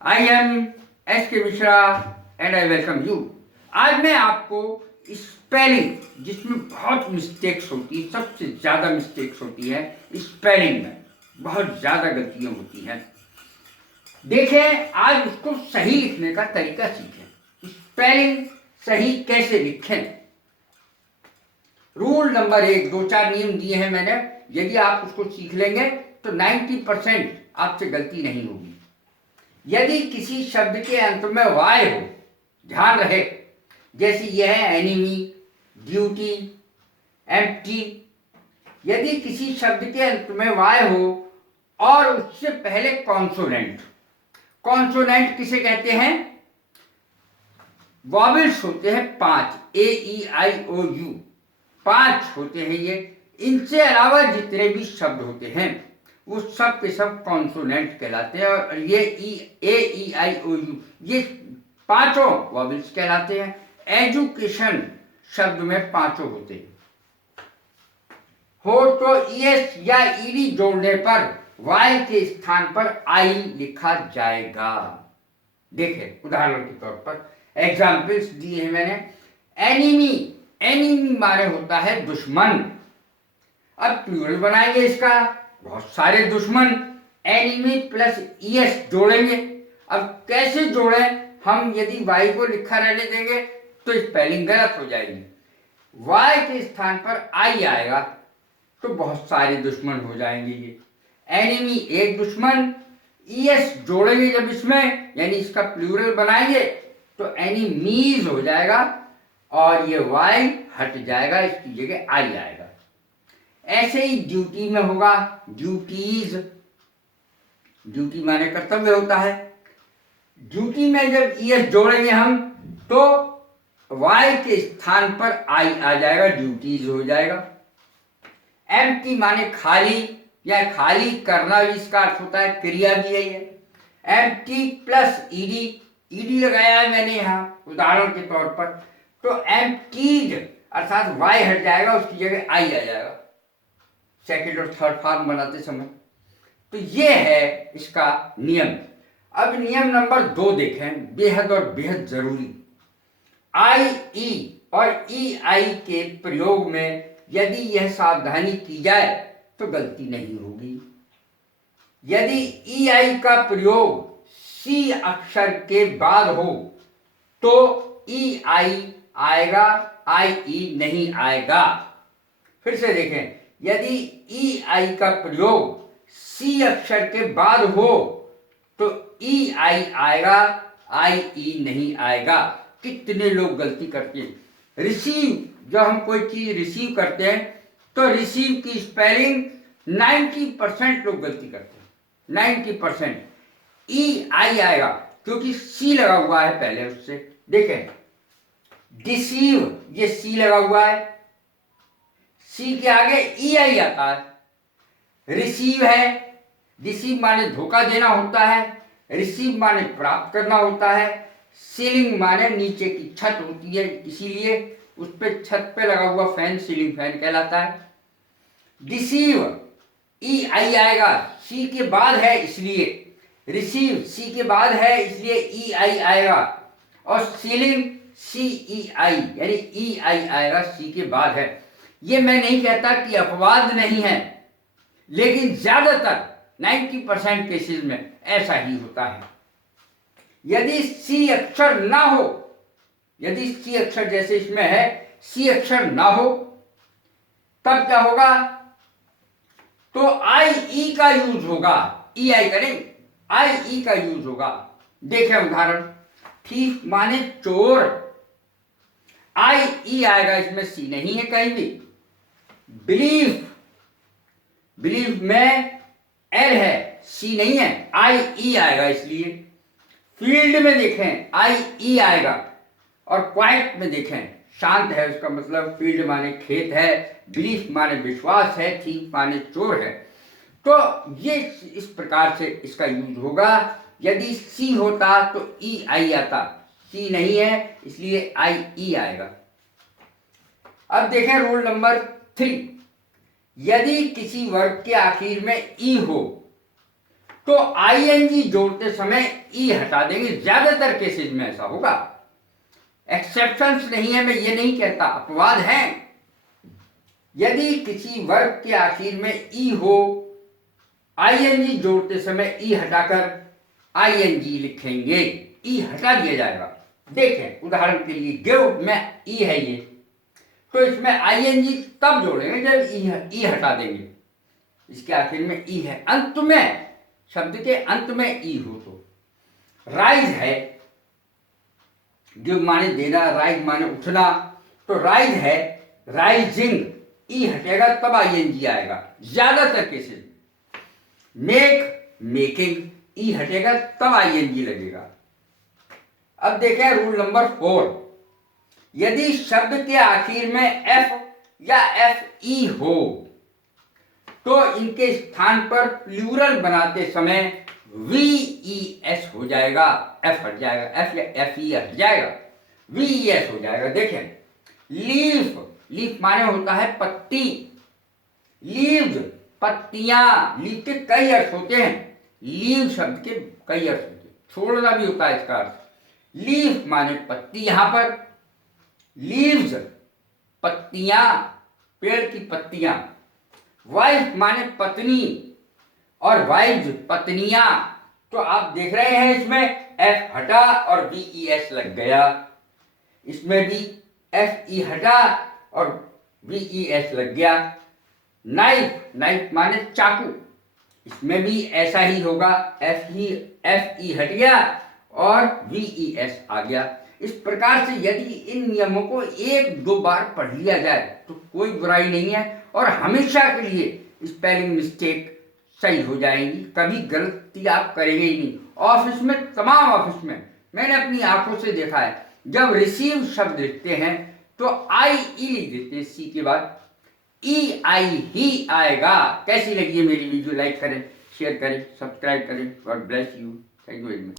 I am S के Mishra and I welcome you. आज मैं आपको स्पेलिंग, जिसमें बहुत मिस्टेक्स होती है, सबसे ज़्यादा मिस्टेक्स होती है स्पेलिंग में, बहुत ज़्यादा गलतियाँ होती हैं। देखें, आज उसको सही लिखने का तरीका सीखें। स्पेलिंग सही कैसे लिखें। रूल नंबर 1, 2-4 नियम दिए हैं मैंने। यदि आप उसको सीख लेंगे तो 90% आपसे गलती नहीं होगी। यदि किसी शब्द के अंत में वाय हो, ध्यान रहे, जैसे यह है एनिमी, ड्यूटी, एम्प्टी। यदि किसी शब्द के अंत में वाय हो और उससे पहले कॉन्सोनेंट, कॉन्सोनेंट किसे कहते हैं? वॉवेल्स होते हैं 5, AEIOU, 5 होते हैं ये। इनसे अलावा जितने भी शब्द होते हैं वो सब के सब कॉन्सोनेंट कहलाते हैं, और ये AEIOU ये पांचों वॉवेल्स कहलाते हैं। एजुकेशन शब्द में पांचों होते हैं। हो तो ES या ED जोड़ने पर Y के स्थान पर I लिखा जाएगा। देखें, उदाहरण के तौर पर एग्जाम्पल्स दिए हैं मैंने। एनिमी, एनिमी माने होता है दुश्मन। अब प्लूरल बनाएंगे इसका, बहुत सारे दुश्मन। एनिमी प्लस ES जोड़ेंगे। अब कैसे जोड़ें हम? यदि Y को लिखा रहने देंगे तो स्पेलिंग गलत हो जाएगी। Y के स्थान पर I आएगा तो बहुत सारे दुश्मन हो जाएंगे। ये एनिमी एक दुश्मन, ES जोड़ेंगे जब इसमें, यानी इसका प्लूरल बनाएंगे तो एनिमीज हो जाएगा, और ये Y हट जाएगा, इसकी जगह I आएगा। ऐसे ही ड्यूटी में होगा ड्यूटीज। ड्यूटी माने कर्तव्य होता है। ड्यूटी में जब ES जोड़ेंगे हम तो Y के स्थान पर I आ जाएगा, ड्यूटीज हो जाएगा। एम्प्टी माने खाली या खाली करना, भी इसका अर्थ होता है, क्रिया भी है ये। एम्प्टी प्लस ईडी लगाया है मैंने यहाँ उदाहरण के तौर पर, तो एम्प्टीड अर्थात Y हट जाएगा, उसकी जगह I आ जाएगा सेकंड और थर्ड फॉर्म बनाते समय। तो ये है इसका नियम। अब नियम नंबर 2 देखें, बेहद और बेहद जरूरी। IE और EI के प्रयोग में यदि यह सावधानी की जाए तो गलती नहीं होगी। यदि EI का प्रयोग C अक्षर के बाद हो तो EI आएगा, IE नहीं आएगा। फिर से देखें, यदि EI का प्रयोग C अक्षर के बाद हो तो EI आएगा, IE नहीं आएगा। कितने लोग गलती करते हैं। रिसीव, जब हम कोई चीज रिसीव करते हैं तो रिसीव की स्पेलिंग 90% लोग गलती करते हैं, 90%। EI आएगा क्योंकि C लगा हुआ है पहले उससे। देखें, डिसीव, ये C लगा हुआ है, C के आगे EI आता है। रिसीव है, रिसीव माने धोखा देना होता है, रिसीव माने प्राप्त करना होता है। सीलिंग माने नीचे की छत होती है, इसीलिए उस पर छत पे लगा हुआ फैन सीलिंग फैन कहलाता है। डिसीव, EI आएगा, C के बाद है इसलिए। रिसीव C के बाद है इसलिए EI आएगा, और सीलिंग CEI यानी EI आएगा, C के बाद है। ये मैं नहीं कहता कि अपवाद नहीं है, लेकिन ज्यादातर 90% केसेस में ऐसा ही होता है। यदि C अक्षर ना हो, यदि C अक्षर जैसे इसमें है C अक्षर ना हो, तब क्या होगा? तो IE का यूज होगा, EI करें, IE का यूज होगा। देखें उदाहरण, थीफ माने चोर, IE आएगा, इसमें C नहीं है कहीं भी। बिलीफ, बिलीफ में L है, C नहीं है, IE आएगा इसलिए। फील्ड में देखें IE आएगा, और क्वाइट में देखें शांत है, उसका मतलब फील्ड माने खेत है, बिलीफ माने विश्वास है, थीफ माने चोर है। तो ये इस प्रकार से इसका यूज होगा। यदि C होता तो EI आता, C नहीं है इसलिए IE आएगा। अब देखें रूल नंबर 3, यदि किसी वर्ग के आखिर में E हो तो आईएनजी जोड़ते समय ई हटा देंगे। ज्यादातर केसेस में ऐसा होगा, एक्सेप्शंस नहीं है, मैं ये नहीं कहता, अपवाद है। यदि किसी वर्ब के आखिर में ई हो, आईएनजी जोड़ते समय ई हटाकर आईएनजी लिखेंगे, ई हटा दिया जाएगा। देखें उदाहरण के लिए गिव में ई है ये, तो इसमें आईएनजी तब जोड़ेंगे जब ई हटा देंगे। इसके आखिर में ई है, अंत में, शब्द के अंत में ई हो। तो राइज है, गिव माने देना, राइज माने उठना, तो राइज है राइजिंग, ई हटेगा तब आईएनजी आएगा ज्यादातर केसेस। मेक मेकिंग, ई हटेगा तब आईएनजी लगेगा। अब देखें रूल नंबर 4, यदि शब्द के आखिर में एफ या एफ ई हो तो इनके स्थान पर प्लूरल बनाते समय वी ई एस हो जाएगा, एफ हट जाएगा, एफ या एफ ई हट जाएगा, वी ई एस हो जाएगा। देखें लीफ, लीफ माने होता है पत्ती, लीव्स पत्तियां, लीफ के कई अर्थ होते हैं, लीव शब्द के कई अर्थ होते हैं, छोड़ना भी होता है इसका अर्थ। लीफ माने पत्ती, यहां पर लीव्स पत्तियां, पेड़ की पत्तियां। वाइफ माने पत्नी और वाइफ्स पत्नियां, तो आप देख रहे हैं इसमें एफ हटा और वी ई एस लग गया, इसमें भी एफ ई हटा और वी ई एस लग गया। नाइफ, नाइफ माने चाकू, इसमें भी ऐसा ही होगा, एफ ई हट गया और वी ई एस आ गया। इस प्रकार से यदि इन नियमों को 1-2 बार पढ़ लिया जाए तो कोई बुराई नहीं है और हमेशा के लिए स्पेलिंग मिस्टेक सही हो जाएंगी, कभी गलती आप करेंगे ही नहीं। ऑफिस में, तमाम ऑफिस में मैंने अपनी आंखों से देखा है, जब रिसीव शब्द लिखते हैं तो आई ई लिख देते हैं, सी के बाद ई आई ही आएगा। कैसी लगी है मेरी वीडियो? लाइक करें, शेयर करें, सब्सक्राइब करें। God bless you, thank you very much.